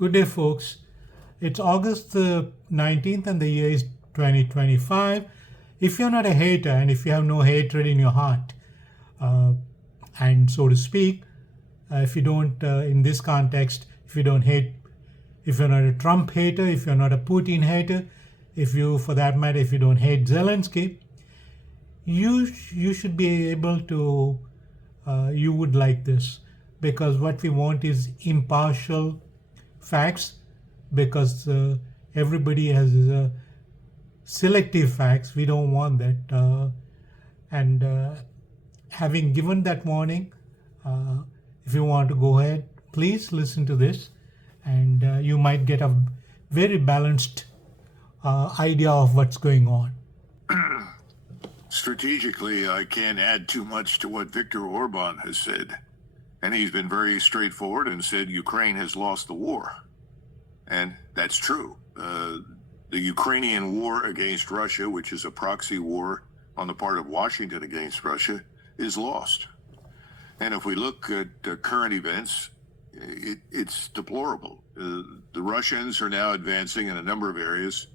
Good day, folks. It's August the 19th and the year is 2025. If you're not a hater and if you have no hatred in your heart, and so to speak, if you don't, in this context, if you don't hate, if you're not a Trump hater, if you're not a Putin hater, if you, for that matter, if you don't hate Zelensky, you should be able to, you would like this, because what we want is impartial facts, because everybody has selective facts. We don't want that. And having given that warning, if you want to go ahead, please listen to this, and you might get a very balanced idea of what's going on. Strategically, I can't add too much to what Viktor Orban has said. And he's been very straightforward and said Ukraine has lost the war. And that's true. The Ukrainian war against Russia, which is a proxy war on the part of Washington against Russia, is lost. And if we look at current events, it's deplorable. The Russians are now advancing in a number of areas.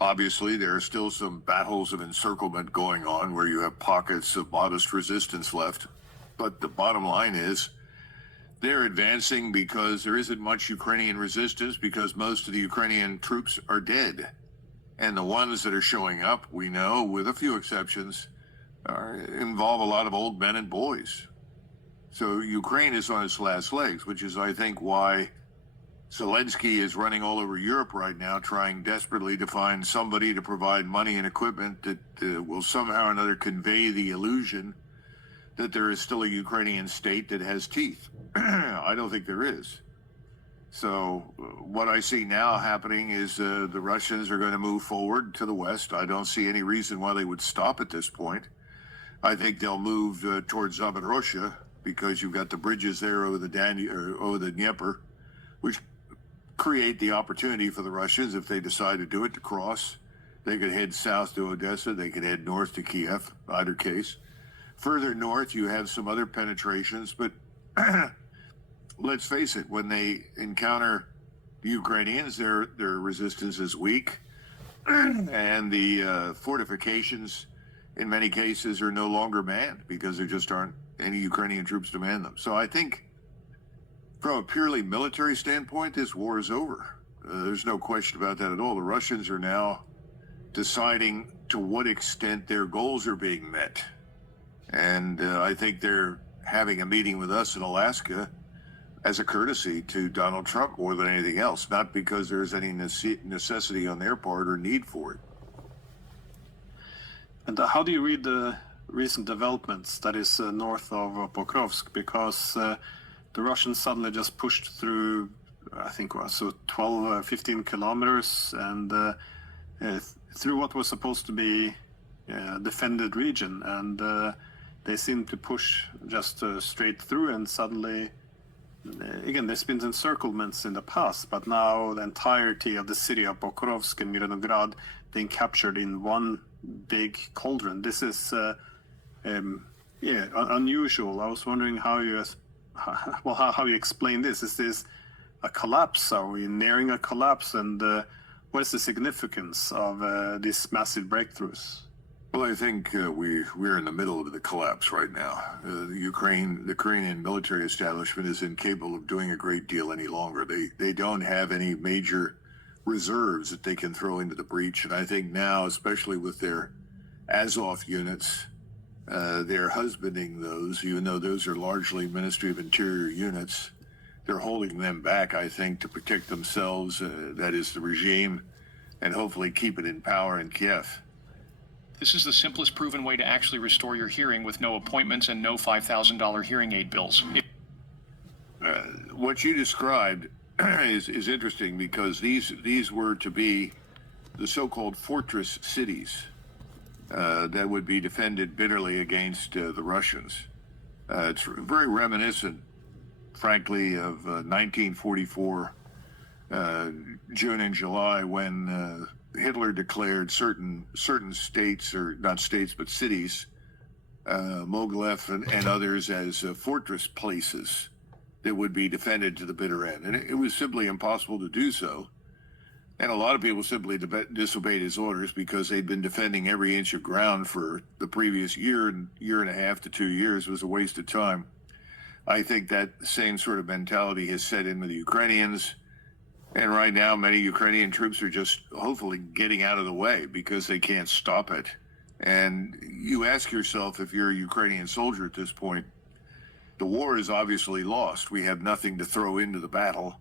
Obviously, there are still some battles of encirclement going on where you have pockets of modest resistance left. But the bottom line is they're advancing because there isn't much Ukrainian resistance, because most of the Ukrainian troops are dead. And the ones that are showing up, we know, with a few exceptions, involve a lot of old men and boys. So Ukraine is on its last legs, which is, I think, why Zelensky is running all over Europe right now, trying desperately to find somebody to provide money and equipment that will somehow or another convey the illusion that there is still a Ukrainian state that has teeth. I don't think there is. So what I see now happening is the Russians are going to move forward to the west. I don't see any reason why they would stop at this point. I think they'll move towards Zaporozhye, because you've got the bridges there over the Dnieper, which create the opportunity for the Russians, if they decide to do it, to cross. They could head south to Odessa. They could head north to Kiev, either case. Further north, you have some other penetrations, but let's face it, when they encounter the Ukrainians, their resistance is weak, and the fortifications, in many cases, are no longer manned because there just aren't any Ukrainian troops to man them. So I think, from a purely military standpoint, this war is over. There's no question about that at all. The Russians are now deciding to what extent their goals are being met. And I think they're having a meeting with us in Alaska as a courtesy to Donald Trump more than anything else, not because there's any necessity on their part or need for it. And how do you read the recent developments that is north of Pokrovsk? Because the Russians suddenly just pushed through, I think it was 12, 15 kilometers, and through what was supposed to be a defended region. And they seem to push just straight through, and suddenly, again, there's been encirclements in the past, but now the entirety of the city of Pokrovsk and Mironograd being captured in one big cauldron. This is unusual. I was wondering how you explain this. Is this a collapse? Are we nearing a collapse? And what is the significance of these massive breakthroughs? Well, I think we're in the middle of the collapse right now. The Ukrainian military establishment is incapable of doing a great deal any longer. They don't have any major reserves that they can throw into the breach. And I think now, especially with their Azov units, they're husbanding those, even though those are largely Ministry of Interior units. They're holding them back, I think, to protect themselves, that is the regime, and hopefully keep it in power in Kiev. This is the simplest proven way to actually restore your hearing with no appointments and no $5,000 hearing aid bills. What you described is interesting, because these were to be the so-called fortress cities that would be defended bitterly against the Russians. It's very reminiscent, frankly, of 1944, June and July, when Hitler declared certain states, or not states, but cities, Mogilev and others, as fortress places. that would be defended to the bitter end. And it was simply impossible to do so. And a lot of people simply disobeyed his orders because they'd been defending every inch of ground for the previous year and a half to 2 years. It was a waste of time. I think that same sort of mentality has set in with the Ukrainians. And right now, many Ukrainian troops are just hopefully getting out of the way because they can't stop it. And you ask yourself, if you're a Ukrainian soldier at this point, the war is obviously lost. We have nothing to throw into the battle.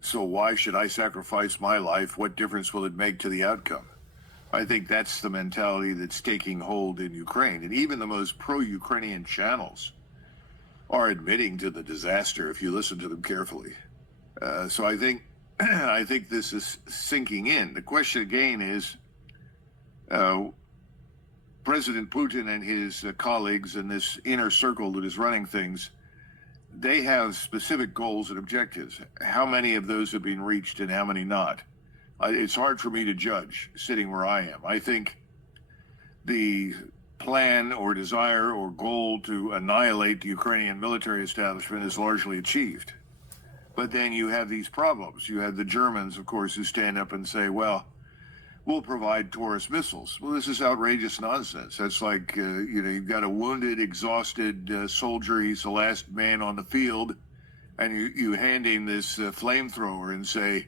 So why should I sacrifice my life? What difference will it make to the outcome? I think that's the mentality that's taking hold in Ukraine. And even the most pro-Ukrainian channels are admitting to the disaster if you listen to them carefully. So I think this is sinking in. The question again is, President Putin and his colleagues in this inner circle that is running things, they have specific goals and objectives. How many of those have been reached and how many not? It's hard for me to judge sitting where I am. I think the plan or desire or goal to annihilate the Ukrainian military establishment is largely achieved. But then you have these problems. You have the Germans, of course, who stand up and say, well, we'll provide Taurus missiles. Well, this is outrageous nonsense. That's like, you've got a wounded, exhausted soldier. He's the last man on the field. And you hand him this flamethrower and say,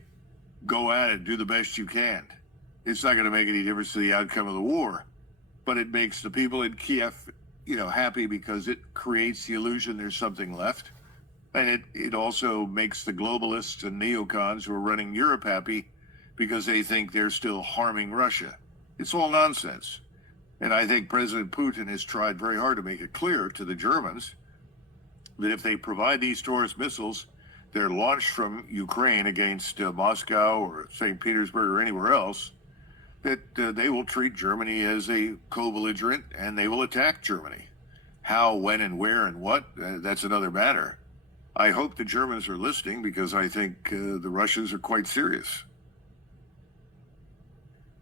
go at it, do the best you can. It's not going to make any difference to the outcome of the war. But it makes the people in Kiev, happy because it creates the illusion there's something left. And it also makes the globalists and neocons who are running Europe happy because they think they're still harming Russia. It's all nonsense. And I think President Putin has tried very hard to make it clear to the Germans that if they provide these Taurus missiles, they're launched from Ukraine against Moscow or St. Petersburg or anywhere else, that they will treat Germany as a co-belligerent and they will attack Germany. How, when, and where, and what, that's another matter. I hope the Germans are listening because I think the Russians are quite serious.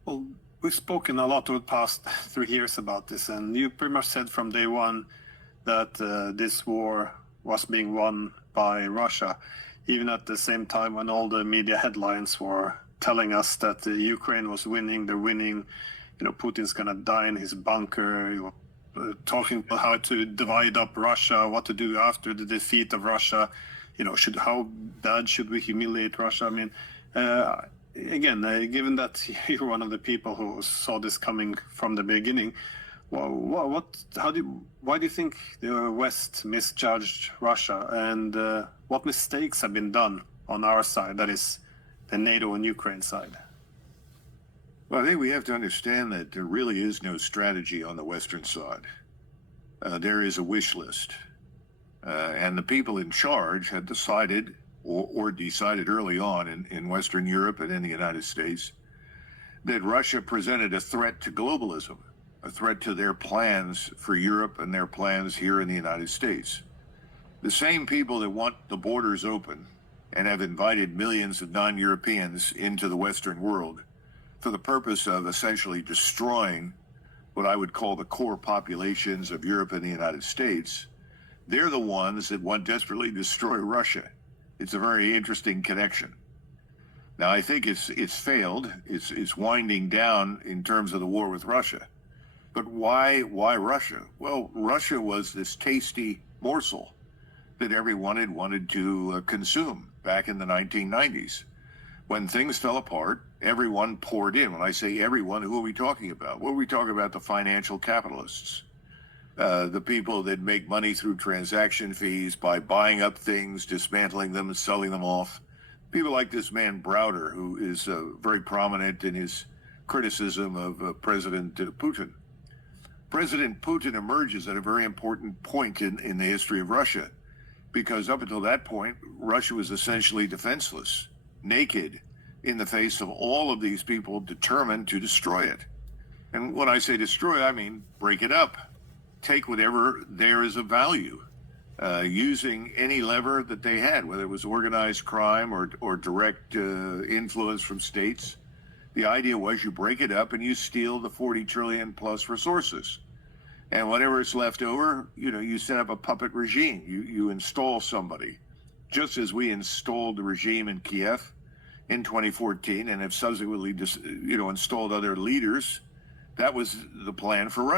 Well, we've spoken a lot over the past 3 years about this, and you pretty much said from day one that this war was being won by Russia, even at the same time when all the media headlines were telling us that Ukraine was winning, they're winning, Putin's gonna die in his bunker, talking about how to divide up Russia, what to do after the defeat of Russia, how bad should we humiliate Russia? I mean, again, given that you're one of the people who saw this coming from the beginning, why do you think the West misjudged Russia, and what mistakes have been done on our side, that is the NATO and Ukraine side? Well, I think we have to understand that there really is no strategy on the Western side. There is a wish list. And the people in charge had decided, or decided early on in Western Europe and in the United States, that Russia presented a threat to globalism, a threat to their plans for Europe and their plans here in the United States. The same people that want the borders open and have invited millions of non-Europeans into the Western world for the purpose of essentially destroying what I would call the core populations of Europe and the United States, they're the ones that want desperately to destroy Russia. It's a very interesting connection. Now, I think it's failed. It's winding down in terms of the war with Russia. But why Russia? Well, Russia was this tasty morsel that everyone had wanted to consume back in the 1990s. When things fell apart, everyone poured in. When I say everyone, who are we talking about? Well, we talk about the financial capitalists, the people that make money through transaction fees by buying up things, dismantling them, and selling them off. People like this man Browder, who is very prominent in his criticism of President Putin. President Putin emerges at a very important point in the history of Russia, because up until that point, Russia was essentially defenseless, naked, in the face of all of these people determined to destroy it. And when I say destroy, I mean break it up, take whatever there is of value, using any lever that they had, whether it was organized crime or direct influence from states. The idea was you break it up and you steal the 40 trillion plus resources. And whatever is left over, you set up a puppet regime. You install somebody just as we installed the regime in Kiev in 2014 and have subsequently installed other leaders. That was the plan for Russia.